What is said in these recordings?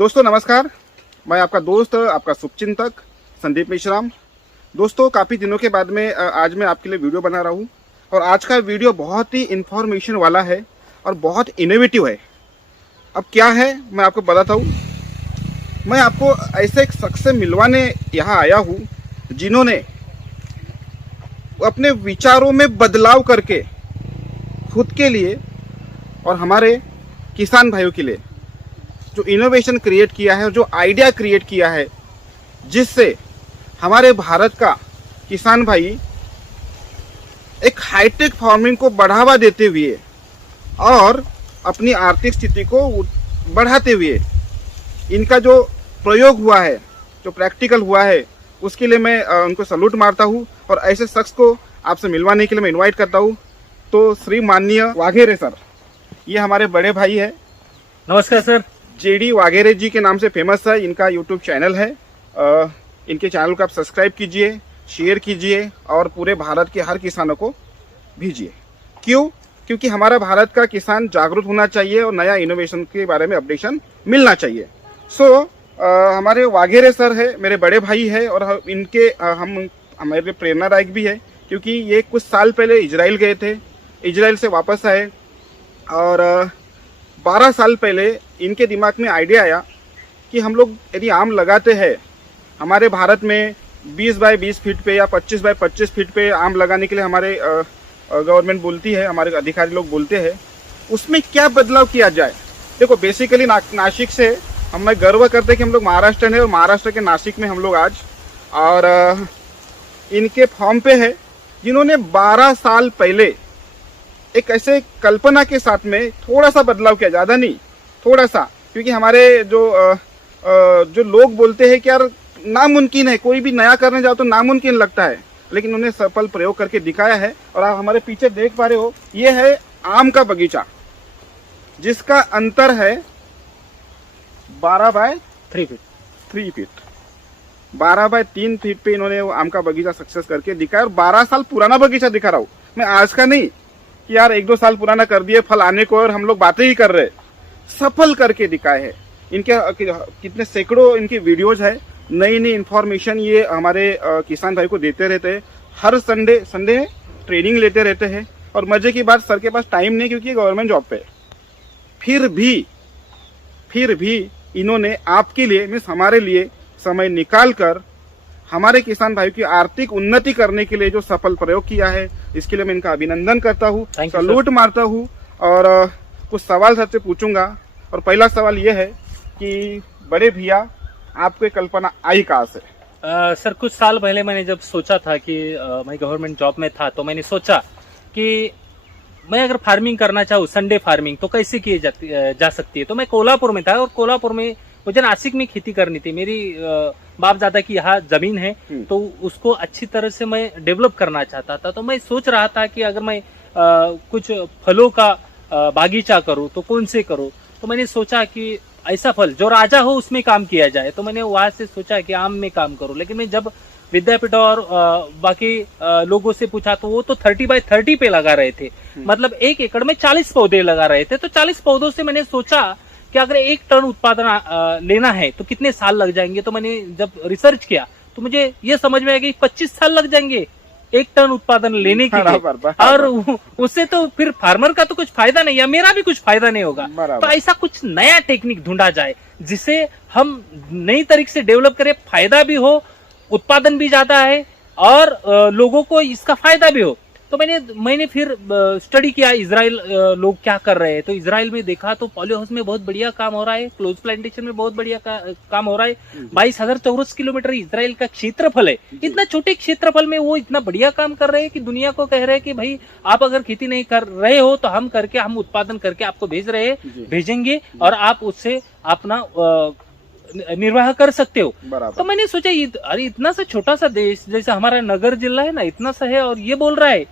दोस्तों नमस्कार, मैं आपका दोस्त आपका शुभचिंतक संदीप मिश्राम। दोस्तों काफ़ी दिनों के बाद में आज मैं आपके लिए वीडियो बना रहा हूँ और आज का वीडियो बहुत ही इन्फॉर्मेशन वाला है और बहुत इनोवेटिव है। अब क्या है मैं आपको बताता हूँ। मैं आपको ऐसे एक शख्स से मिलवाने यहाँ आया हूँ जिन्होंने अपने विचारों में बदलाव करके खुद के लिए और हमारे किसान भाइयों के लिए जो इनोवेशन क्रिएट किया है और जो आइडिया क्रिएट किया है, जिससे हमारे भारत का किसान भाई एक हाईटेक फार्मिंग को बढ़ावा देते हुए और अपनी आर्थिक स्थिति को बढ़ाते हुए इनका जो प्रयोग हुआ है, जो प्रैक्टिकल हुआ है, उसके लिए मैं उनको सैल्यूट मारता हूँ और ऐसे शख्स को आपसे मिलवाने के लिए मैं इनवाइट करता हूँ। तो श्री माननीय वाघेरे सर, ये हमारे बड़े भाई है। नमस्कार सर। जेडी वाघेरे जी के नाम से फेमस है, इनका यूट्यूब चैनल है। इनके चैनल को आप सब्सक्राइब कीजिए, शेयर कीजिए और पूरे भारत के हर किसानों को भेजिए। क्यों? क्योंकि हमारा भारत का किसान जागरूक होना चाहिए और नया इनोवेशन के बारे में अपडेशन मिलना चाहिए। हमारे वाघेरे सर है, मेरे बड़े भाई है और इनके हम हमारे प्रेरणादायक भी है, क्योंकि ये कुछ साल पहले इजराइल गए थे, इजराइल से वापस आए और 12 साल पहले इनके दिमाग में आइडिया आया कि हम लोग यदि आम लगाते हैं, हमारे भारत में 20 बाय 20 फीट पे या 25 बाय 25 फीट पे आम लगाने के लिए हमारे गवर्नमेंट बोलती है, हमारे अधिकारी लोग बोलते हैं, उसमें क्या बदलाव किया जाए। देखो बेसिकली नासिक से हम गर्व करते हैं कि हम लोग महाराष्ट्र हैं और महाराष्ट्र के नासिक में हम लोग आज और इनके फॉर्म पे है जिन्होंने 12 साल पहले एक ऐसे कल्पना के साथ में थोड़ा सा बदलाव किया, ज़्यादा नहीं, थोड़ा सा, क्योंकि हमारे जो लोग बोलते हैं कि यार नामुमकिन है, कोई भी नया करने जाओ तो नामुमकिन लगता है, लेकिन उन्हें सफल प्रयोग करके दिखाया है। और आप हमारे पीछे देख पा रहे हो, ये है आम का बगीचा जिसका अंतर है 12 बाय 3 फीट 12 बाय 3 फीट पे इन्होंने वो आम का बगीचा सक्सेस करके दिखाया। और 12 साल पुराना बगीचा दिखा रहा हूँ मैं, आज का नहीं कि यार 1-2 साल पुराना कर दिए फल आने को और हम लोग बातें ही कर रहे, सफल करके दिखाए हैं। इनके कितने सैकड़ों इनकी वीडियोज है, नई नई इंफॉर्मेशन ये हमारे किसान भाई को देते रहते हैं। हर संडे ट्रेनिंग लेते रहते हैं और मजे की बात, सर के पास टाइम नहीं क्योंकि गवर्नमेंट जॉब पे। फिर भी इन्होंने आपके लिए मीन्स हमारे लिए समय निकाल कर हमारे किसान भाई की आर्थिक उन्नति करने के लिए जो सफल प्रयोग किया है, इसके लिए मैं इनका अभिनंदन करता हूँ, सैल्यूट मारता हूँ। और कुछ सवाल सबसे पूछूंगा और पहला सवाल ये है कि बड़े भैया आपको कल्पना आई कहाँ से? सर कुछ साल पहले मैंने जब सोचा था कि मैं गवर्नमेंट जॉब में था, तो मैंने सोचा कि मैं अगर फार्मिंग करना चाहूँ, संडे फार्मिंग, तो कैसे की जा सकती है। तो मैं कोल्हापुर में था और कोल्हापुर में मुझे नासिक में खेती करनी थी। मेरी बाप दादा की यहाँ जमीन है, तो उसको अच्छी तरह से मैं डेवलप करना चाहता था। तो मैं सोच रहा था कि अगर मैं कुछ फलों का बागीचा करूँ तो कौन से करूँ। तो मैंने सोचा कि ऐसा फल जो राजा हो उसमें काम किया जाए। तो मैंने वहां से सोचा कि आम में काम करूँ। लेकिन मैं जब विद्यापीठ और बाकी लोगों से पूछा तो वो तो 30 बाय 30 पे लगा रहे थे, मतलब 1 एकड़ में 40 पौधे लगा रहे थे। तो 40 पौधों से मैंने सोचा कि अगर 1 टन उत्पादन लेना है तो कितने साल लग जाएंगे। तो मैंने जब रिसर्च किया तो मुझे ये समझ में आया कि 25 साल लग जाएंगे 1 टन उत्पादन लेने के लिए, और उससे तो फिर फार्मर का तो कुछ फायदा नहीं, या मेरा भी कुछ फायदा नहीं होगा। तो ऐसा कुछ नया टेक्निक ढूंढा जाए जिसे हम नई तरीके से डेवलप करें, फायदा भी हो, उत्पादन भी ज्यादा है और लोगों को इसका फायदा भी हो। तो मैंने फिर स्टडी किया इजराइल लोग क्या कर रहे हैं। तो इजराइल में देखा तो पॉली हाउस में बहुत बढ़िया काम हो रहा है, क्लोज प्लांटेशन में बहुत बढ़िया काम हो रहा है। 22,000 चौरस किलोमीटर इजराइल का क्षेत्रफल है। इतना छोटे क्षेत्रफल में वो इतना बढ़िया काम कर रहे हैं कि दुनिया को कह रहे हैं कि भाई आप अगर खेती नहीं कर रहे हो तो हम उत्पादन करके आपको भेजेंगे और आप उससे अपना निर्वाह कर सकते हो। तो मैंने सोचा अरे इतना सा छोटा सा देश जैसे हमारा नगर जिला है ना, इतना सा है और ये बोल रहा है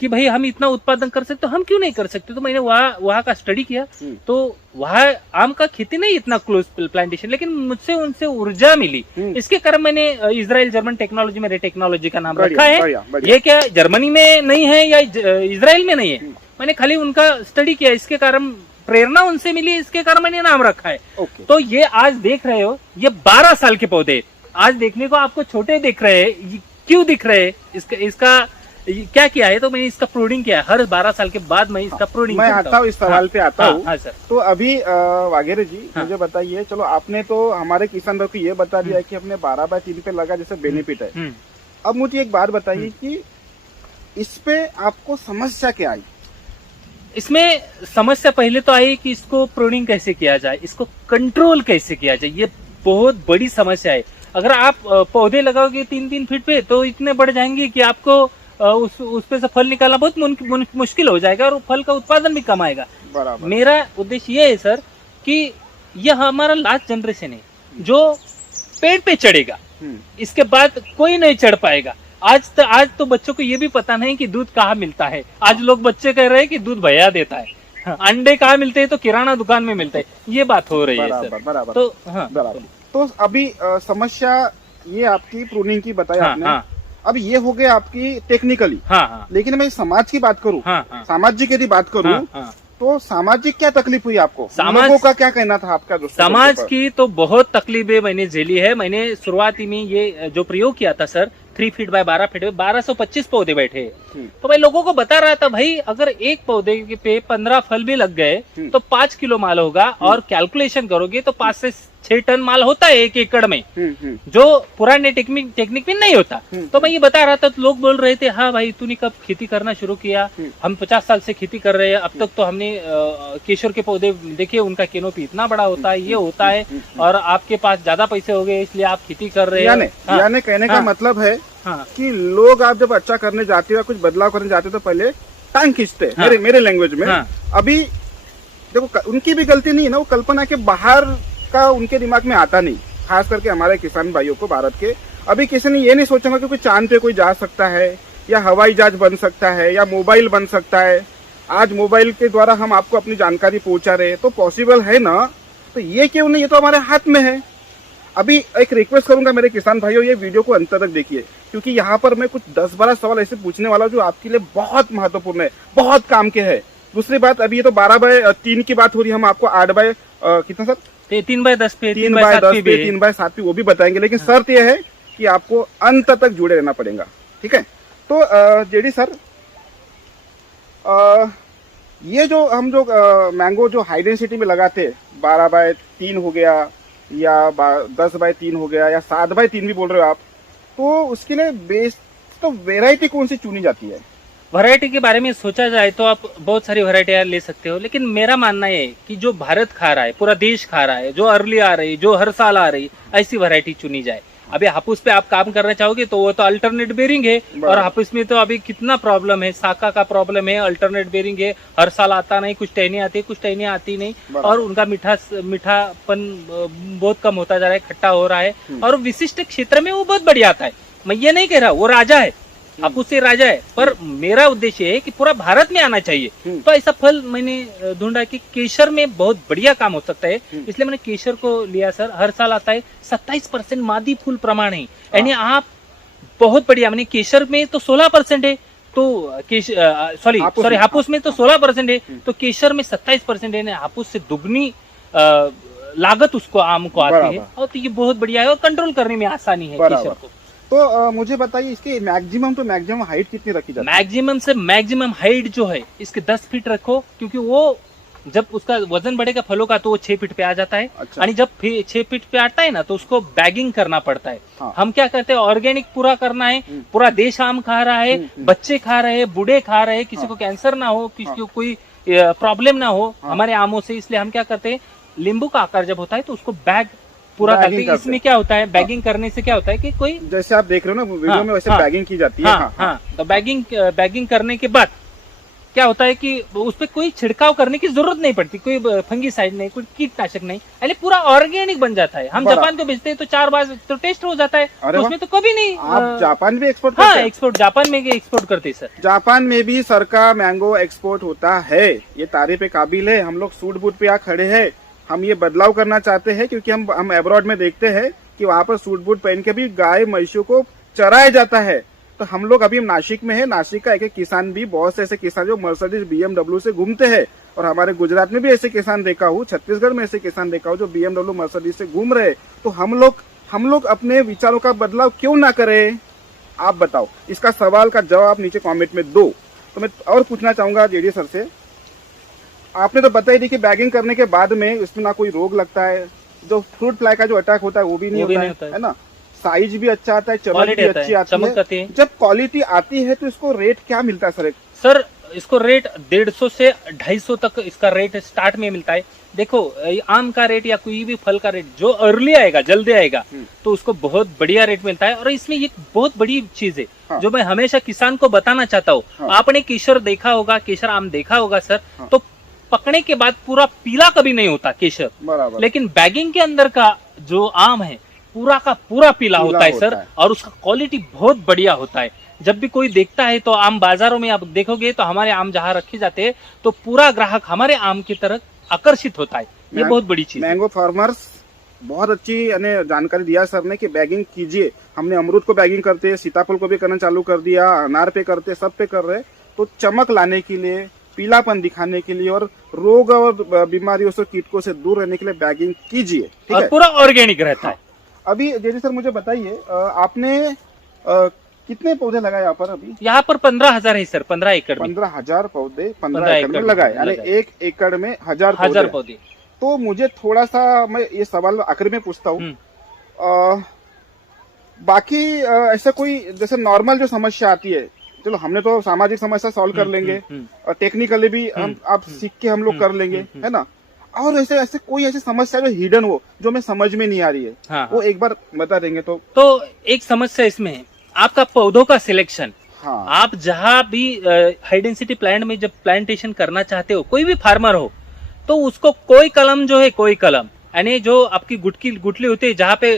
कि भाई हम इतना उत्पादन कर सकते, तो हम क्यों नहीं कर सकते। तो मैंने वहाँ का स्टडी किया, तो वहाँ आम का खेती नहीं इतना क्लोज प्लांटेशन, लेकिन मुझसे उनसे ऊर्जा मिली। इसके कारण मैंने इजराइल जर्मन टेक्नोलॉजी में टेक्नोलॉजी का नाम रखा है। ये क्या जर्मनी में नहीं है या इजराइल में नहीं है, मैंने खाली उनका स्टडी किया। इसके कारण प्रेरणा उनसे मिली, इसके कारण मैंने नाम रखा है। ओके। तो ये आज देख रहे हो, ये 12 साल के पौधे आज देखने को आपको छोटे दिख रहे हैं, ये क्यों दिख रहे हैं? इसका क्या किया है, तो मैंने इसका प्रूनिंग किया है। हर 12 साल के बाद मैं इसका प्रूनिंग मैं आता हूँ, इस सवाल पे आता हूँ। हाँ सर। तो अभी वाघेरे जी हाँ। मुझे बताइए, चलो आपने तो हमारे किसान भाई को ये बता दिया कि हमने 12/3 पे लगा जैसे बेनिफिट है। अब मुझे एक बात बताइए कि इस पे आपको समस्या क्या आई? इसमें समस्या पहले तो आई कि इसको प्रूनिंग कैसे किया जाए, इसको कंट्रोल कैसे किया जाए, ये बहुत बड़ी समस्या है। अगर आप पौधे लगाओगे 3-3 फीट पे तो इतने बढ़ जाएंगे कि आपको उस पे से फल निकालना बहुत मुश्किल हो जाएगा और फल का उत्पादन भी कम आएगा। बराबर। मेरा उद्देश्य ये है सर कि यह हमारा लास्ट जनरेशन है जो पेड़ पे चढ़ेगा, इसके बाद कोई नहीं चढ़ पाएगा। आज तो बच्चों को ये भी पता नहीं कि दूध कहाँ मिलता है। आज लोग बच्चे कह रहे हैं कि दूध भैया देता है, अंडे कहाँ मिलते हैं तो किराना दुकान में मिलता है। ये बात हो रही है सर। बराबर। तो हाँ, बराबर। तो अभी समस्या ये आपकी प्रूनिंग की बताई आपने। हाँ, अब ये हो गया आपकी टेक्निकली। हाँ, लेकिन मैं समाज की बात करूँ, सामाजिक यदि बात करूँ, तो सामाजिक क्या तकलीफ हुई आपको? लोगों का क्या कहना था आपका? समाज की तो बहुत तकलीफें मैंने झेली है। मैंने शुरुआती में ये जो प्रयोग किया था सर, 3 फीट बाय 12 फीट में 1225 पौधे बैठे। तो मैं लोगों को बता रहा था, भाई अगर एक पौधे पे 15 फल भी लग गए तो 5 किलो माल होगा, और कैलकुलेशन करोगे तो 5 से 6 टन माल होता है 1 एकड़ में, जो पुराने टेक्निक में नहीं होता। तो मैं ये बता रहा था, तो लोग बोल रहे थे, हाँ भाई तूने कब खेती करना शुरू किया? हम 50 साल से खेती कर रहे हैं, अब तक तो हमने केशर के पौधे देखे, उनका कैनोपी इतना बड़ा होता है, ये होता है, और आपके पास ज्यादा पैसे हो गए इसलिए आप खेती कर रहे हैं। यानी कहने का मतलब है कि लोग आप जब अच्छा करने जाते हो, कुछ बदलाव करने जाते हो, तो पहले टांग खींचते हैं। मेरे लैंग्वेज में अभी देखो, उनकी भी गलती नहीं है ना, वो कल्पना के बाहर का उनके दिमाग में आता नहीं, खास करके हमारे किसान भाइयों को भारत के। अभी किसी ने ये नहीं सोचा कि कोई चांद पे कोई जा सकता है, या हवाई जहाज बन सकता है, या मोबाइल बन सकता है। आज मोबाइल के द्वारा हम आपको अपनी जानकारी पहुंचा रहे हैं, तो पॉसिबल है ना? तो ये क्यों नहीं, ये तो हमारे हाथ में है। अभी एक रिक्वेस्ट करूंगा मेरे किसान भाइयों, ये वीडियो को अंत तक देखिए, क्योंकि यहाँ पर मैं कुछ 10-12 सवाल ऐसे पूछने वाला जो आपके लिए बहुत महत्वपूर्ण है, बहुत काम के है। दूसरी बात, अभी ये तो 12/3 की बात हो रही है, हम आपको 8 कितना सर? 3/10 पे, 3/10 पे, 3/7 पे वो भी बताएंगे। लेकिन शर्त यह है कि आपको अंत तक जुड़े रहना पड़ेगा, ठीक है? तो जेडी सर, ये जो हम जो मैंगो जो हाई डेंसिटी में लगाते, 12/3 हो गया, या 10/3 हो गया, या 7/3 भी बोल रहे हो आप, तो उसके लिए बेस्ट तो वेराइटी कौन सी चुनी जाती है? वैरायटी के बारे में सोचा जाए तो आप बहुत सारी वैरायटियां ले सकते हो, लेकिन मेरा मानना है कि जो भारत खा रहा है, पूरा देश खा रहा है, जो अर्ली आ रही, जो हर साल आ रही, ऐसी वैरायटी चुनी जाए। अभी हापुस पे आप काम करना चाहोगे तो वो तो अल्टरनेट बेरिंग है, और हापुस में तो अभी कितना प्रॉब्लम है, साका का प्रॉब्लम है, अल्टरनेट बेरिंग है, हर साल आता नहीं, कुछ टहनियां आती है, कुछ टहनियां आती नहीं, और उनका मीठापन बहुत कम होता जा रहा है, खट्टा हो रहा है, और विशिष्ट क्षेत्र में वो बहुत बढ़िया आता है। मैं ये नहीं कह रहा वो राजा है, हापुस से राजा है, पर मेरा उद्देश्य है कि पूरा भारत में आना चाहिए। तो ऐसा फल मैंने ढूंढा कि केशर में बहुत बढ़िया काम हो सकता है, इसलिए मैंने केशर को लिया सर। हर साल आता है, 27% मादी फूल प्रमाण है, यानी आप बहुत बढ़िया। मैंने केशर में तो 16% है, तो सॉरी हापुस में तो 16% है, तो केशर में 27% है। हापुस से दुगनी लागत उसको आम को आती है, और तो ये बहुत बढ़िया है, और कंट्रोल करने में आसानी है केशर को। तो मुझे बताइए, इसकी मैक्सिमम तो मैक्सिमम हाइट कितनी रखी जाती है? मैक्सिमम से मैक्सिमम हाइट जो है इसके 10 फीट रखो, क्योंकि वो जब उसका वजन बढ़ेगा फलों का तो वो 6 फीट पे आ जाता है। अच्छा। और जब 6 फीट पे आता है ना, तो उसको बैगिंग करना पड़ता है। हाँ। हम क्या करते हैं, ऑर्गेनिक पूरा करना है, पूरा देश आम खा रहा है, बच्चे खा रहे हैं, बूढ़े खा रहे हैं, किसी को कैंसर ना हो, किसी को कोई प्रॉब्लम ना हो हमारे आमों से, इसलिए हम क्या करते हैं, नींबू का आकार जब होता है तो उसको बैग पूरा करते हैं। इसमें क्या होता है, बैगिंग करने से क्या होता है कि कोई, जैसे आप देख रहे हो ना वीडियो में, वैसे बैगिंग की जाती है। तो बैगिंग करने के बाद क्या होता है कि उस पर कोई छिड़काव करने की जरूरत नहीं पड़ती, कोई फंगीसाइड नहीं, कोई कीटनाशक नहीं, यानी पूरा ऑर्गेनिक बन जाता है। हम जापान को भेजते हैं तो 4 बार तो टेस्ट हो जाता है, तो उसमें तो कभी नहीं। आप जापान भी एक्सपोर्ट करते हैं? एक्सपोर्ट जापान में एक्सपोर्ट करते हैं सर। जापान में भी सर का मैंगो एक्सपोर्ट होता है, ये तारीफ पे काबिल है। हम लोग सूट बूट पे यहाँ खड़े हैं, हम ये बदलाव करना चाहते हैं, क्योंकि हम अब्रॉड में देखते हैं कि वहाँ पर सूट बूट पहन के भी गाय महिषों को चराया जाता है। तो हम लोग अभी नासिक में है, नासिक का एक किसान भी, बहुत से ऐसे किसान जो मर्सिडीज BMW से घूमते हैं, और हमारे गुजरात में भी ऐसे किसान देखा हूँ, छत्तीसगढ़ में ऐसे किसान देखा हूँ जो BMW मर्सिडीज से घूम रहे। तो हम लोग अपने विचारों का बदलाव क्यों ना करें? आप बताओ, इसका सवाल का जवाब नीचे कमेंट में दो। तो मैं और पूछना चाहूंगा जेडी सर से, आपने तो बताई दी कि बैगिंग करने के बाद में इसमें ना कोई रोग लगता है, जो फ्रूट फ्लाई का जो अटैक होता है वो भी नहीं होता है ना, साइज भी अच्छा आता है, चमक भी अच्छी आती है। जब क्वालिटी आती है तो इसको रेट क्या मिलता है सर? इसको रेट 150 से 250 तक इसका रेट स्टार्ट में मिलता है। देखो, आम का रेट या कोई भी फल का रेट जो अर्ली आएगा, जल्दी आएगा, तो उसको बहुत बढ़िया रेट मिलता है। और इसमें एक बहुत बड़ी चीज है, हाँ। जो मैं हमेशा किसान को बताना चाहता हूँ, हाँ। आपने केसर देखा होगा, केसर आम देखा होगा सर, हाँ। तो पकने के बाद पूरा पीला कभी नहीं होता केसर, बराबर। लेकिन बैगिंग के अंदर का जो आम है पूरा का पूरा पीला होता है सर, और उसका क्वालिटी बहुत बढ़िया होता है। जब भी कोई देखता है तो आम बाजारों में आप देखोगे तो हमारे आम जहाँ रखे जाते हैं तो पूरा ग्राहक हमारे आम की तरफ आकर्षित होता है। ये बहुत बड़ी चीज है। मैंगो फार्मर्स बहुत अच्छी जानकारी दिया सर ने कि बैगिंग कीजिए। हमने अमरूद को बैगिंग करते हैं, सीताफल को भी करना चालू कर दिया, अनार पे करते, सब पे कर रहे। तो चमक लाने के लिए, पीलापन दिखाने के लिए और रोग और बीमारियों से, कीटकों से दूर रहने के लिए बैगिंग कीजिए, ठीक है? पूरा ऑर्गेनिक रहता है। अभी जेडी सर मुझे बताइए, आपने कितने पौधे लगाए यहाँ पर? अभी यहाँ पर 15,000 है सर, 15 एकड़ में। 15,000 पौधे 15 एकड़ में लगाए, यानी 1 एकड़ में 1000 पौधे। तो मुझे थोड़ा सा, मैं ये सवाल आखिर में पूछता हूँ, बाकी ऐसा कोई जैसे नॉर्मल जो समस्या आती है, चलो हमने तो सामाजिक समस्या सॉल्व कर लेंगे और टेक्निकली भी आप सीख के हम लोग कर लेंगे, है ना? और ऐसे कोई ऐसी समस्या जो हिडन हो, जो हमें समझ में नहीं आ रही है, हाँ, वो एक बार बता देंगे तो एक समस्या इसमें है आपका पौधों का सिलेक्शन। हाँ। आप जहाँ भी हाई डेंसिटी प्लांट में जब प्लांटेशन करना चाहते हो, कोई भी फार्मर हो, तो उसको कोई कलम जो है, कोई कलम यानी जो आपकी गुटली होती है, जहाँ पे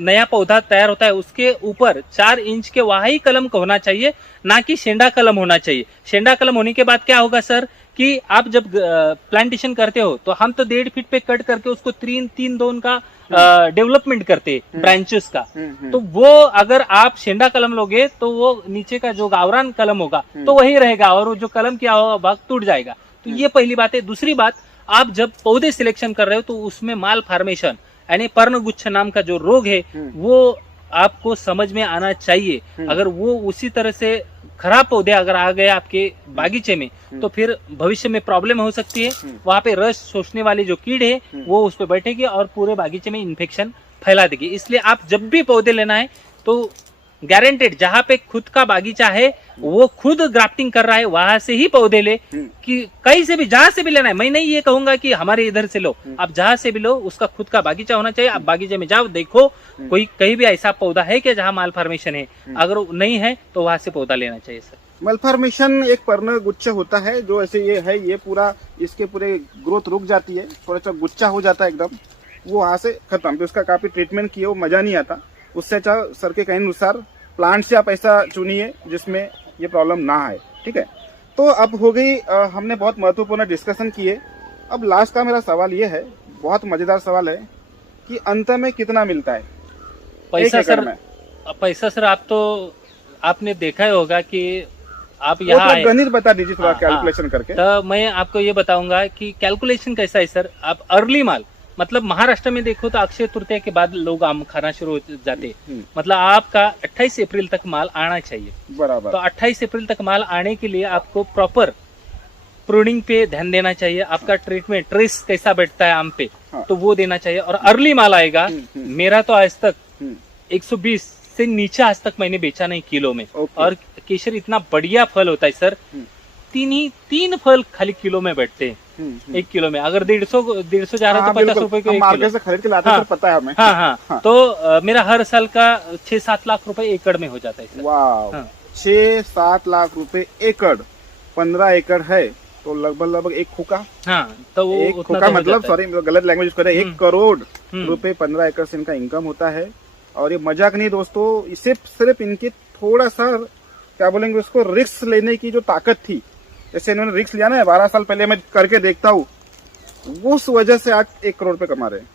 नया पौधा तैयार होता है, उसके ऊपर 4 इंच के वही कलम का होना चाहिए, ना कि शेंडा कलम होना चाहिए। शेंडा कलम होने के बाद क्या होगा सर कि आप जब प्लांटेशन करते हो तो हम तो 1.5 फीट पे कट करके उसको 3-2 का डेवलपमेंट करते ब्रांचेस का। तो वो अगर आप शेंडा कलम लोगे तो वो नीचे का जो गावरान कलम होगा तो वही रहेगा, और जो कलम क्या होगा भाग टूट जाएगा। तो ये पहली बात है। दूसरी बात, आप जब पौधे सिलेक्शन कर रहे हो तो उसमें माल फॉर्मेशन यानी पर्णगुच्छ नाम का जो रोग है वो आपको समझ में आना चाहिए। अगर वो उसी तरह से खराब पौधे अगर आ गए आपके बागीचे में तो फिर भविष्य में प्रॉब्लम हो सकती है। वहां पे रस सोचने वाली जो कीड़ है वो उस पर बैठेगी और पूरे बागीचे में इन्फेक्शन फैला देगी। इसलिए आप जब भी पौधे लेना है तो गारंटेड जहाँ पे खुद का बागीचा है, वो खुद ग्राफ्टिंग कर रहा है, वहां से ही पौधे ले। कि कहीं से भी, जहां से भी लेना है, मैं नहीं ये कहूंगा कि हमारे इधर से लो, आप जहां से भी लो, उसका खुद का बागीचा होना चाहिए। आप बागीचे में जाओ, देखो कोई कहीं भी ऐसा पौधा है क्या जहाँ माल फॉर्मेशन है, अगर नहीं है तो वहां से पौधा लेना चाहिए सर। मालफॉर्मेशन एक पर्ण गुच्छा होता है जो ऐसे ये है, ये पूरा इसके पूरे ग्रोथ रुक जाती है, थोड़ा सा गुच्छा हो जाता है एकदम, वो वहां से खत्म। तो उसका काफी ट्रीटमेंट किए, वो मजा नहीं आता। उससे अच्छा सर के कहने अनुसार प्लांट से आप ऐसा चुनिए जिसमें ये प्रॉब्लम ना आए, ठीक है? तो अब हो गई, हमने बहुत महत्वपूर्ण डिस्कशन किए। अब लास्ट का मेरा सवाल ये है, बहुत मजेदार सवाल है कि अंत में कितना मिलता है पैसा सर? पैसा सर आपने देखा ही होगा कि आप यहाँ गणित बता दीजिए थोड़ा कैलकुलेशन करके। तो मैं आपको ये बताऊंगा कि कैलकुलेशन कैसा है सर। आप अर्ली माल, मतलब महाराष्ट्र में देखो तो अक्षय तृतीया के बाद लोग आम खाना शुरू हो जाते, मतलब आपका 28 अप्रैल तक माल आना चाहिए, बराबर। तो 28 अप्रैल तक माल आने के लिए आपको प्रॉपर प्रूनिंग पे ध्यान देना चाहिए। आपका ट्रीटमेंट, ट्रेस कैसा बैठता है आम पे, तो वो देना चाहिए। और अर्ली माल आएगा। मेरा तो आज तक 120 से नीचे आज तक मैंने बेचा नहीं किलो में। और केसर इतना बढ़िया फल होता है सर, 3 फल खाली किलो में बैठते हैं। 1 किलो में अगर 150 जा रहा है तो 50 रुपए को मार्केट से खरीद के लाते हैं, पता है हमें। हाँ। तो मेरा हर साल का 6-7 लाख रुपए एकड़ में हो जाता है सर। वाह, 6-7 लाख रुपए एकड़, 15 एकड़ है तो लगभग 1 खोखा। हाँ, तो वो एक खोखा मतलब, सॉरी गलत लैंग्वेज यूज कर रहे हैं, 1 करोड़ रुपए 15 एकड़ से इनका इनकम होता है। और ये मजाक नहीं दोस्तों, इसे सिर्फ इनकी थोड़ा सा क्या बोलेंगे उसको, रिस्क लेने की जो ताकत थी, जैसे इन्होंने रिस्क लिया ना 12 साल पहले, मैं करके देखता हूँ, उस वजह से आज 1 करोड़ पे कमा रहे हैं।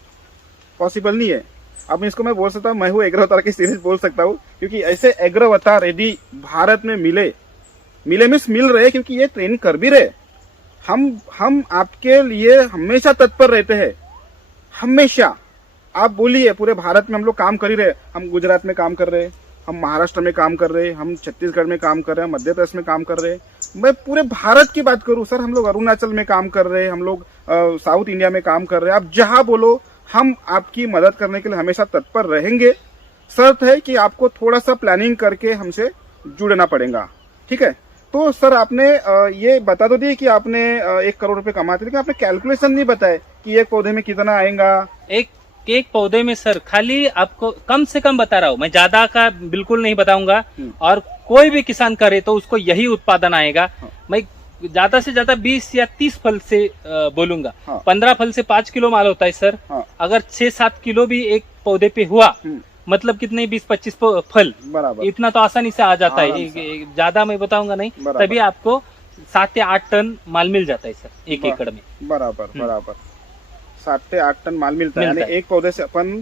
पॉसिबल नहीं है। अब इसको मैं बोल सकता हूँ, मैं हूँ एग्रोवतार की सीरीज बोल सकता हूँ, क्योंकि ऐसे एग्रोवतार यदि भारत में मिले मीन्स मिल रहे, क्योंकि ये ट्रेन कर भी रहे, हम आपके लिए हमेशा तत्पर रहते हैं, हमेशा। आप बोलिए, पूरे भारत में हम लोग काम कर ही रहे। हम गुजरात में काम कर रहे हैं, हम महाराष्ट्र में काम कर रहे हैं, हम छत्तीसगढ़ में काम कर रहे हैं, मध्य प्रदेश में काम कर रहे हैं। मैं पूरे भारत की बात करूं सर, हम लोग अरुणाचल में काम कर रहे हैं, हम लोग साउथ इंडिया में काम कर रहे हैं। आप जहां बोलो, हम आपकी मदद करने के लिए हमेशा तत्पर रहेंगे। शर्त है कि आपको थोड़ा सा प्लानिंग करके हमसे जुड़ना पड़ेगा, ठीक है। तो सर आपने ये बता तो दिए कि आपने 1 करोड़ रुपए कमाते, लेकिन आपने कैलकुलेशन नहीं बताया कि एक पौधे में कितना आएगा। एक पौधे में सर खाली आपको कम से कम बता रहा हूँ मैं, ज्यादा का बिल्कुल नहीं बताऊंगा। और कोई भी किसान करे तो उसको यही उत्पादन आएगा। मैं ज्यादा से ज्यादा 20 या 30 फल से बोलूंगा। 15 फल से 5 किलो माल होता है सर। अगर 6-7 किलो भी एक पौधे पे हुआ, मतलब कितने 20-25 फल, बराबर, इतना तो आसानी से आ जाता है। ज्यादा मैं बताऊंगा नहीं, तभी आपको 7 या 8 टन माल मिल जाता है सर एक एकड़ में। बराबर बराबर, 7 से 8 टन माल मिलता है। यानी एक पौधे से अपन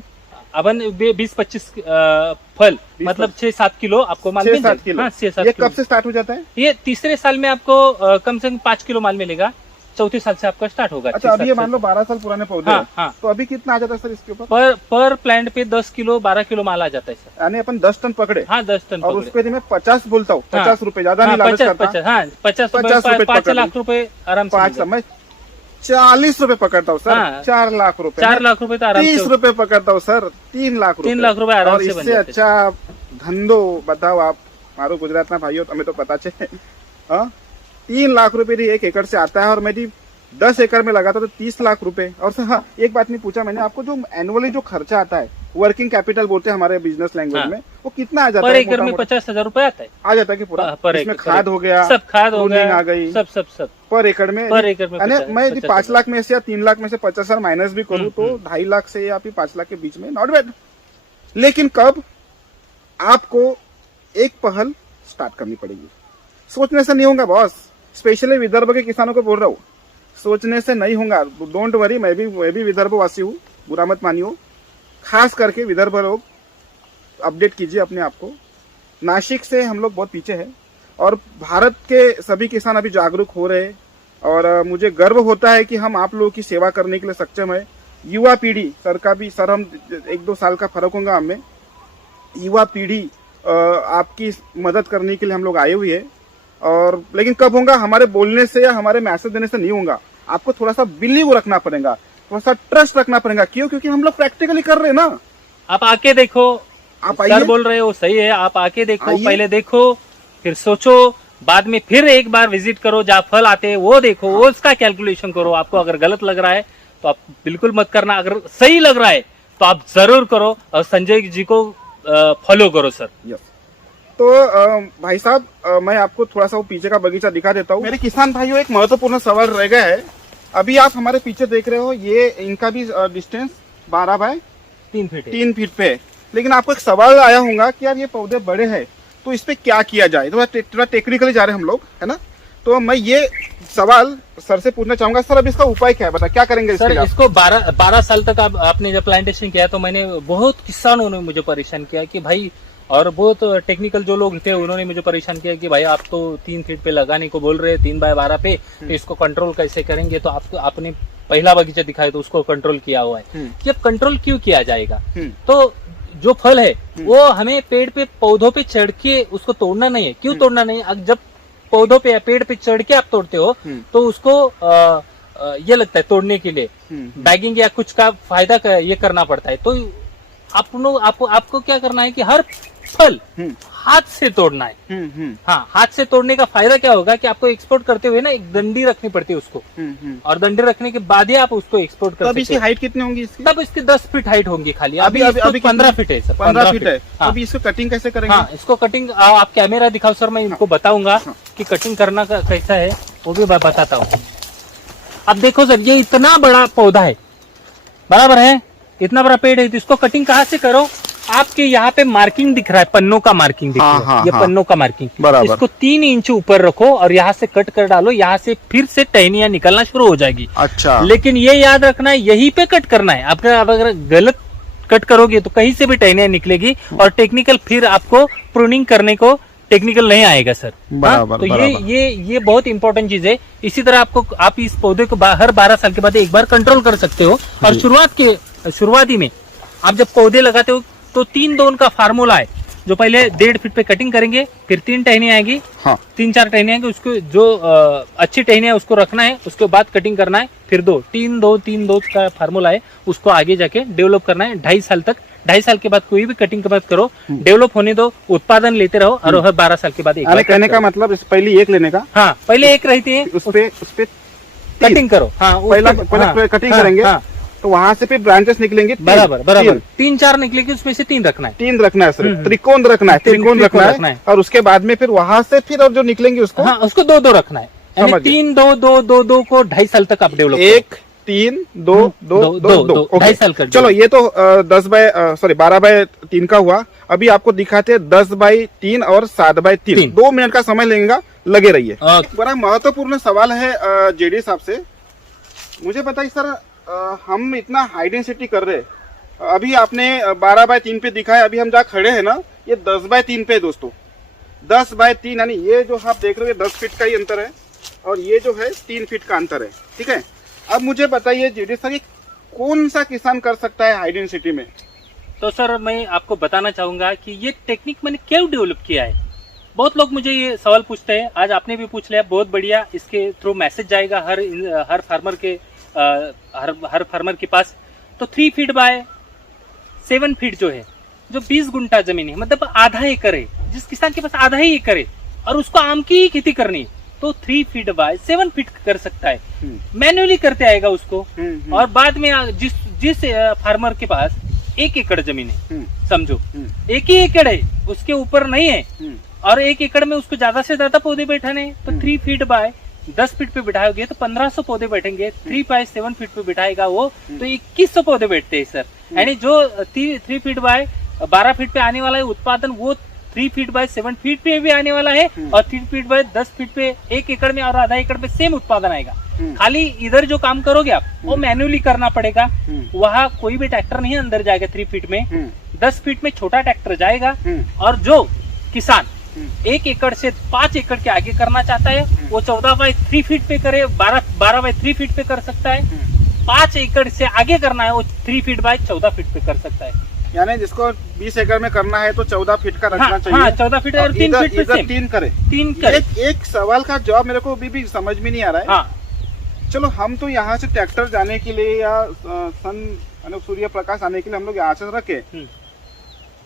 20-25 फल, मतलब 6-7 किलो आपको माल मिल जाएगा। हाँ, 6-7 ये कब से स्टार्ट हो जाता है? ये तीसरे साल में आपको कम से कम 5 किलो माल मिलेगा। चौथे साल से आपका स्टार्ट होगा। अच्छा, अभी ये मान लो 12 साल पुराने पौधे हैं। हाँ। तो अभी कितना आ जाता है सर इसके ऊपर? पर प्लांट पे 10 किलो 12 किलो माल आ जाता है सर। यानी अपन 10 टन पकड़े। हाँ, 10 टन और उसके मैं 50 बोलता हूँ, 50 रुपए, ज्यादा नहीं लालच करता। 50 रुपए, 5 लाख रुपए आराम से। 5 मैं 40 रुपए पकड़ता हूँ सर। 4 लाख रुपए, 4 लाख रुपए तो आराम से। 30 रुपए पकड़ता हूँ सर, 3 लाख रुपए। 3 लाख रुपए आराम से। इससे अच्छा धंधो बताओ आप, मारो गुजरात ना भाइयों, हमें तो पता चले। 3 लाख रुपए एक एकड़ से आता है, और मेरी 10 एकड़ में लगाता तो 30 लाख रुपए। और सर हाँ, एक बात नहीं पूछा मैंने आपको, जो एनुअली जो खर्चा आता है, वर्किंग कैपिटल बोलते हैं हमारे बिजनेस लैंग्वेज में, वो कितना आ जाता है? पर एकड़ में 50,000 रुपए आता है। आ जाता है कि पूरा? पर इसमें खाद हो गया, सब खाद हो गया, आ गई, सब पर एकड़ में। मैं यदि 5 लाख में से या 3 लाख में से 50,000 माइनस भी करूँ तो 2.5 लाख से या फिर 5 लाख के बीच में, नॉट बैड। लेकिन कब आपको एक पहल स्टार्ट करनी पड़ेगी। सोचने से नहीं होगा बॉस, स्पेशली विदर्भ के किसानों को बोल रहा हूँ, सोचने से नहीं होगा। डोंट वरी, मैं भी विदर्भ वासी हूँ, बुरा मत मानियो। खास करके विदर्भ लोग अपडेट कीजिए अपने आप को। नासिक से हम लोग बहुत पीछे हैं, और भारत के सभी किसान अभी जागरूक हो रहे हैं, और मुझे गर्व होता है कि हम आप लोगों की सेवा करने के लिए सक्षम है। युवा पीढ़ी सर का भी, सर हम 1-2 साल का फर्क होगा हमें, युवा पीढ़ी आपकी मदद करने के लिए हम लोग आए हुए हैं। और लेकिन कब होगा? हमारे बोलने से या हमारे मैसेज देने से नहीं होगा। आपको थोड़ा सा बिलीव रखना पड़ेगा, थोड़ा सा ट्रस्ट रखना पड़ेगा। क्यों? क्योंकि हम लोग प्रैक्टिकली कर रहे हैं ना। आप आके देखो, आप सर बोल रहे हो सही है, आप आके देखो, पहले देखो, फिर सोचो, बाद में फिर एक बार विजिट करो, जहाँ फल आते हैं वो देखो, वो उसका कैलकुलेशन करो। आपको अगर गलत लग रहा है तो आप बिल्कुल मत करना, अगर सही लग रहा है तो आप जरूर करो, और संजय जी को फॉलो करो सर। तो भाई साहब, मैं आपको थोड़ा सा वो पीछे का बगीचा दिखा देता हूँ। मेरे किसान भाइयों, एक महत्वपूर्ण सवाल रह गया है। अभी आप हमारे पीछे देख रहे हो, ये इनका भी डिस्टेंस 12 बाय 3 फीट पे है। लेकिन आपको एक सवाल आया होगा कि यार ये पौधे बड़े हैं, तो इस पे क्या किया जाए। तो थोड़ा टेक्निकली जा रहे हैं हम लोग, है ना। तो मैं ये सवाल सर से पूछना चाहूंगा, सर अब इसका उपाय क्या है, बता क्या करेंगे सर? इसको 12 साल तक आपने जब प्लांटेशन किया तो मैंने बहुत किसानों ने मुझे परेशान किया कि भाई, और बहुत टेक्निकल जो लोग थे उन्होंने मुझे परेशान किया कि भाई आप तो 3 फीट पे लगाने को बोल रहे हैं, 3 बाय 12 पे, तो इसको कंट्रोल कैसे करेंगे? तो आपको आपने पहला बगीचा दिखाया तो उसको कंट्रोल किया हुआ है कि अब कंट्रोल क्यों किया जाएगा? तो जो फल है वो हमें पेड़ पे, पौधों पे चढ़ के उसको तोड़ना नहीं है। क्यों तोड़ना नहीं है? जब पौधों पे, पेड़ पे चढ़ के आप तोड़ते हो तो उसको ये लगता है तोड़ने के लिए बैगिंग या कुछ का फायदा ये करना पड़ता है। तो आपको क्या करना है कि हर फल हाथ से तोड़ना है। हाँ, हाथ से तोड़ने का फायदा क्या होगा कि आपको एक्सपोर्ट करते हुए ना एक डंडी रखनी पड़ती है उसको, और डंडी रखने के बाद ही आप उसको एक्सपोर्ट कर सकते हो। इसकी हाइट कितनी होगी इसकी? तब इसकी 10 फीट हाइट होंगी खाली। अभी 15 फीट है सर, 15 फीट है। हाँ। अभी इसको कटिंग कैसे करेंगे? हाँ, इसको कटिंग आप कैमरा दिखाओ सर, मैं इनको बताऊंगा कि कटिंग करना कैसा है, वो भी बताता हूँ। अब देखो सर, ये इतना बड़ा पौधा है, बराबर है, इतना बड़ा पेड़ है, तो इसको कटिंग कहाँ से करो? आपके यहाँ पे मार्किंग दिख रहा है, पन्नों का मार्किंग दिख रहा है, ये पन्नों का मार्किंग, इसको 3 इंच ऊपर रखो और यहाँ से कट कर डालो। यहाँ से फिर से टहनियां निकलना शुरू हो जाएगी। अच्छा, लेकिन ये याद रखना है, यहीं पे कट करना है। आप अगर गलत कट करोगे तो कहीं से भी टहनियां निकलेगी, और टेक्निकल फिर आपको प्रूनिंग करने को टेक्निकल नहीं आएगा सर। बराबर, तो बराबर। ये बहुत इंपॉर्टेंट चीज है। इसी तरह आप इस पौधे को हर 12 साल के बाद एक बार कंट्रोल कर सकते हो। और शुरुआती में आप जब पौधे लगाते हो तो 3-2 का फार्मूला है, जो पहले 1.5 फीट पे कटिंग करेंगे, फिर 3 टहनियां आएगी, हाँ 3-4 टहनियां आएंगी, उसको जो अच्छी टहनियां उसको रखना है, उसके बाद कटिंग करना है, फिर 3-2 का फार्मूला है, उसको आगे जाके डेवलप करना है 2.5 साल तक। 2.5 साल के बाद कोई भी कटिंग के बाद करो, डेवलप होने दो, उत्पादन लेते रहो, और हर 12 साल के बाद एक बार कहने का मतलब पहले एक लेने का, हाँ पहले एक रहती है, उस पे कटिंग करो। हाँ पहला कटिंग करेंगे, तो वहां से फिर ब्रांचेस निकलेंगे, बराबर 3-4 निकलेगी, उसमें से 3 रखना है। 3 रखना है सर, त्रिकोण रखना है, त्रिकोण रखना है, और उसके बाद में फिर वहां से फिर और जो निकलेंगे उसको, हाँ उसको 2-2 रखना है, यानी 3-2 को 2.5 साल तक आप डेवलप 1-3-2-2-2 2.5 साल कर। चलो ये तो 12/3 का हुआ। अभी आपको दिखाते हैं 10/3 और 7/3। 2 मिनट का समय लगेगा, लगे रहिए। बड़ा महत्वपूर्ण सवाल है जेडी साहब से, मुझे बताइए सर, हम इतना हाई डेंसिटी कर रहे हैं, अभी आपने 12/3 पे दिखाया, अभी हम जहाँ खड़े हैं ना, ये 10/3 पे है दोस्तों। 10/3 यानी ये जो आप देख रहे हो 10 फीट का ही अंतर है, और ये जो है 3 फीट का अंतर है, ठीक है। अब मुझे बताइए जेडी सर, कौन सा किसान कर सकता है हाई डेंसिटी में? तो सर मैं आपको बताना चाहूंगा कि ये टेक्निक मैंने क्यों डेवलप किया है। बहुत लोग मुझे ये सवाल पूछते हैं, आज आपने भी पूछ लिया, बहुत बढ़िया। इसके थ्रू मैसेज जाएगा हर फार्मर के हर फार्मर के पास। तो 3 फीट बाय 7 फीट जो है, जो 20 गुंठा जमीन है, मतलब आधा एकड़ है, जिस किसान के पास आधा ही एकड़ है और उसको आम की ही खेती करनी है, तो 3 फीट बाय 7 फीट कर सकता है। मैन्युअली करते आएगा उसको। और बाद में जिस फार्मर के पास 1 एकड़ जमीन है, समझो 1 ही एकड़ है, उसके ऊपर नहीं है, और 1 एकड़ में उसको ज्यादा से ज्यादा पौधे बैठाने, तो 3 फीट बाय 10 फीट पे बिठाओगे तो 1500 पौधे बैठेंगे। 3 बाय 7 फीट पे बिठाएगा वो, तो 2100 पौधे बैठते हैं सर। यानी जो 3 फीट बाय 12 फीट पे आने वाला है उत्पादन, वो 3 फीट बाय 7 फीट पे भी आने वाला है, और 3 फीट बाय 10 फीट पे 1 एकड़ में और आधा एकड़ पे सेम उत्पादन आएगा। खाली इधर जो काम करोगे आप, वो मैन्युअली करना पड़ेगा। वहाँ कोई भी ट्रैक्टर नहीं अंदर जाएगा 3 फीट में, 10 फीट में छोटा ट्रैक्टर जाएगा। और जो किसान 1 एकड़ से 5 एकड़ के आगे करना चाहता है, वो 14 बाय 3 फीट पे करे, 12 बाय 3 फीट पे कर सकता है। 5 एकड़ से आगे करना है, वो 3 फीट बाय 14 फीट पे कर सकता है। यानी जिसको 20 एकड़ में करना है तो 14 फीट का रखना चाहिए। हाँ 14 फीट और 3 फीट पे सेम। 3 करे। एक सवाल का जवाब मेरे को भी समझ में नहीं आ रहा है। हाँ। चलो हम तो यहाँ से ट्रैक्टर जाने के लिए या सन सूर्य प्रकाश आने के लिए हम लोग यहाँ से रखे,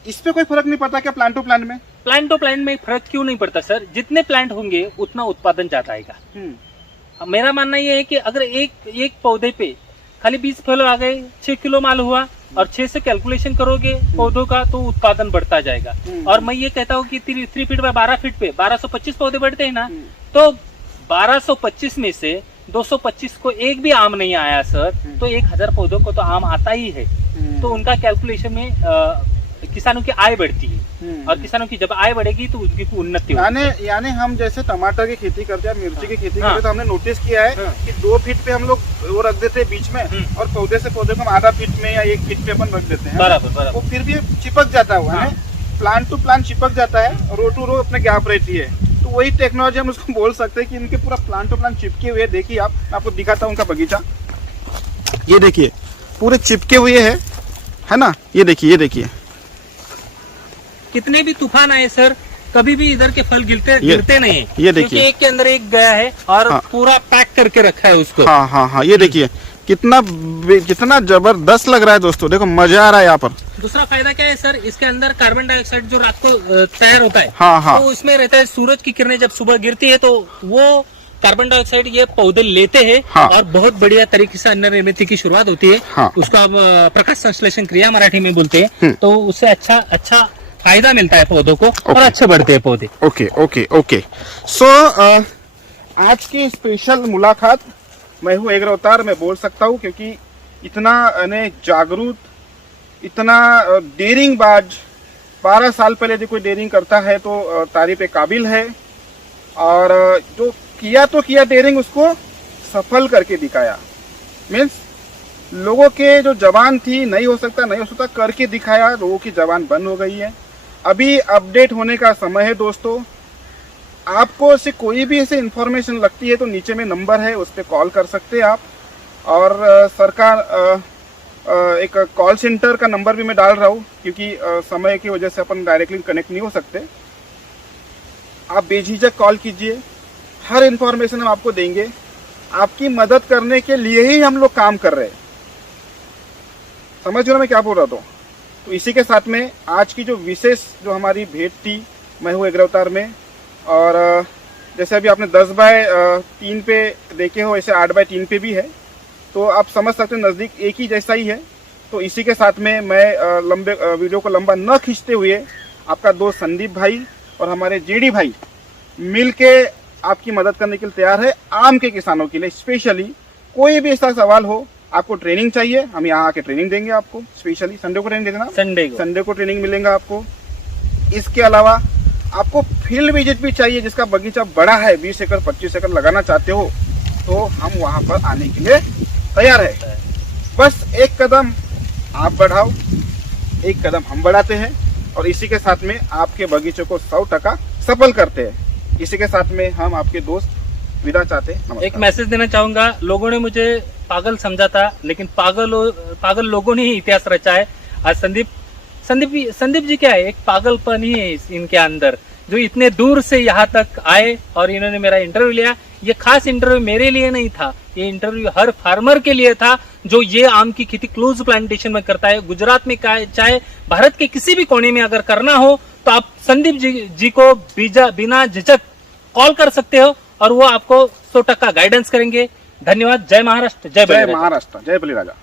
इस पे कोई फर्क नहीं पड़ता क्या प्लांट टू प्लांट में? प्लांट टू प्लांट में फर्क क्यों नहीं पड़ता सर? जितने प्लांट होंगे उतना उत्पादन ज्यादा आएगा। मेरा मानना ये है कि अगर एक पौधे पे खाली 20 फल आ गए, 6 किलो माल हुआ, और 6 से कैलकुलेशन करोगे पौधों का, तो उत्पादन बढ़ता जाएगा। और मैं ये कहता हूँ कि 3 फीट बाय 12 फीट पे 1225 पौधे बढ़ते हैं ना, तो 1225 में से 225 को एक भी आम नहीं आया सर, तो 1000 पौधों को तो आम आता ही है। तो उनका कैलकुलेशन में किसानों की आय बढ़ती है, और किसानों की जब आय बढ़ेगी तो उनकी उन्नति होगी। यानी हम जैसे टमाटर की खेती करते हैं, मिर्ची की खेती करते हैं, तो हमने नोटिस किया है कि 2 फीट पे हम लोग वो रख देते हैं बीच में, और पौधे से पौधे को हम आधा फीट में या 1 फीट पे अपन रख देते हैं। बराबर। वो फिर भी चिपक जाता है, प्लांट टू प्लांट चिपक जाता है, रो टू रो अपने गैप रहती है। तो वही टेक्नोलॉजी हम उसको बोल सकते हैं कि इनके पूरा प्लांट टू प्लांट चिपके हुए। देखिए आप, मैं आपको दिखाता हूँ उनका बगीचा, ये देखिए पूरे चिपके हुए है ना। ये देखिए कितने भी तूफान आए सर, कभी भी इधर के फल गिरते नहीं है। ये देखिए, एक के अंदर एक गया है और पूरा पैक करके रखा है उसको। हाँ, ये देखिए कितना जबरदस्त लग रहा है दोस्तों, देखो मजा आ रहा है यहाँ पर। दूसरा फायदा क्या है सर, इसके अंदर कार्बन डाइऑक्साइड जो रात को तैयार होता है, हाँ। तो इसमें रहता है। सूरज की किरणें जब सुबह गिरती है तो वो कार्बन डाइऑक्साइड ये पौधे लेते हैं, और बहुत बढ़िया तरीके से अन्न निर्मित की शुरुआत होती है। उसको हम प्रकाश संश्लेषण क्रिया मराठी में बोलते हैं। तो उससे अच्छा फायदा मिलता है पौधों को, और अच्छे बढ़ते हैं पौधे। ओके। सो आज की स्पेशल मुलाकात, मैं हूँ एग्रो अवतार, मैं बोल सकता हूँ, क्योंकि इतना जागरूक, इतना डेयरिंग बाज, 12 साल पहले यदि कोई डेयरिंग करता है तो तारीफ काबिल है। और जो किया डेयरिंग, उसको सफल करके दिखाया। मीन्स लोगों के जो जबान थी नहीं हो सकता करके दिखाया, लोगों की जबान बंद हो गई है। अभी अपडेट होने का समय है दोस्तों। आपको ऐसे कोई भी ऐसे इंफॉर्मेशन लगती है तो नीचे में नंबर है, उस पर कॉल कर सकते हैं आप। और सरकार एक कॉल सेंटर का नंबर भी मैं डाल रहा हूँ, क्योंकि समय की वजह से अपन डायरेक्टली कनेक्ट नहीं हो सकते। आप बेझिझक कॉल कीजिए, हर इंफॉर्मेशन हम आपको देंगे। आपकी मदद करने के लिए ही हम लोग काम कर रहे हैं, समझ रहे हो मैं क्या बोल रहा था। तो इसी के साथ में आज की जो विशेष जो हमारी भेंट थी, मैं हूँ एग्रवतार में। और जैसे अभी आपने 10x3 पे देखे हो, ऐसे 8x3 पे भी है, तो आप समझ सकते हो नज़दीक एक ही जैसा ही है। तो इसी के साथ में मैं लंबे वीडियो को लंबा न खींचते हुए आपका दोस्त संदीप भाई और हमारे जेडी भाई मिल के आपकी मदद करने के लिए तैयार है। आम के किसानों के लिए स्पेशली कोई भी ऐसा सवाल हो, आपको ट्रेनिंग चाहिए, हम यहाँ आके ट्रेनिंग देंगे आपको। स्पेशली संडे को ट्रेनिंग देना, संडे को ट्रेनिंग मिलेगा आपको। इसके अलावा आपको फील्ड विजिट भी चाहिए, जिसका बगीचा बड़ा है, 20 एकड़ 25 एकड़ लगाना चाहते हो, तो हम वहां पर आने के लिए तैयार है। बस एक कदम आप बढ़ाओ, एक कदम हम बढ़ाते हैं, और इसी के साथ में आपके बगीचे को 100% सफल करते हैं। इसी के साथ में हम आपके दोस्त विदा चाहते हैं। एक मैसेज देना चाहूंगा, लोगों ने मुझे पागल समझा था, लेकिन पागल लोगों ने ही इतिहास रचा है। आज संदीप जी क्या है, एक पागलपन ही है इनके अंदर, जो इतने दूर से यहाँ तक आए और इन्होंने मेरा इंटरव्यू लिया। ये खास इंटरव्यू मेरे लिए नहीं था, ये इंटरव्यू हर फार्मर के लिए था जो ये आम की खेती क्लोज प्लांटेशन में करता है। गुजरात में चाहे भारत के किसी भी कोने में अगर करना हो तो आप संदीप जी को बिना झिझक कॉल कर सकते हो, और वो आपको 100% गाइडेंस करेंगे। धन्यवाद। जय महाराष्ट्र, जय बलिराजा। जय बलिराजा।